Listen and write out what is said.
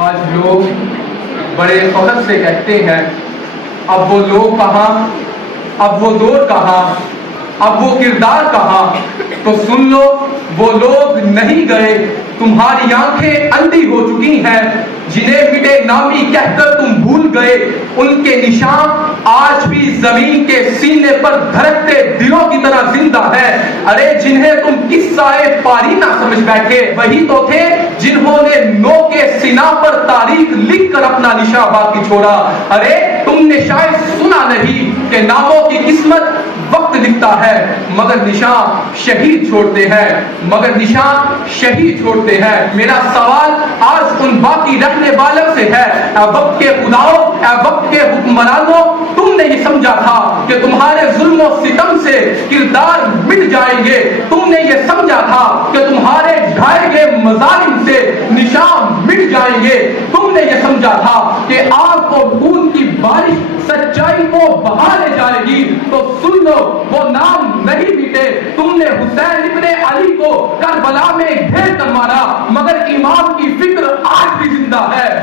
آج لوگ بڑے فخر سے کہتے ہیں اب وہ لوگ کہاں، اب وہ دور کہاں، اب وہ کردار کہاں؟ تو سن لو، وہ لوگ نہیں گئے، تمہاری آنکھیں اندھی ہو چکی ہیں، جنہیں مٹے نامی کہہ کر تم بھول گئے، ان کے نشان آج بھی زمین کے سینے پر دھڑکتے دلوں کی طرح زندہ ہے۔ ارے جنہیں تم قصہ پاری نہ سمجھ بیٹھے، وہی تو تھے جنہوں نے نو کے سینہ پر تاریخ لکھ کر اپنا نشان باقی چھوڑا۔ ارے تم نے شاید سنا نہیں کہ ناموں کی قسمت وقت لکھتا ہے مگر نشان شہید چھوڑتے ہیں، مگر نشان شہید چھوڑتے ہیں۔ میرا سوال آج ان باقی رہنے والوں سے ہے، اے وقت کے خداؤ، اے وقت کے حکمرانوں، تم نے یہ سمجھا تھا کہ تمہارے ظلم و ستم سے کردار مٹ جائیں گے، تم نے یہ سمجھا تھا کہ تمہارے ڈھائے گئے مظالم سے نشان مٹ جائیں گے، تم نے یہ سمجھا تھا کہ آگ اور خون کی بارش سچائی کو بہا لے جائے گی، تو سن لو وہ نام نہیں مٹے۔ تم نے حسین ابن علی کو کربلا میں گھیر کر مارا، مگر امام کی فکر آج بھی زندہ ہے۔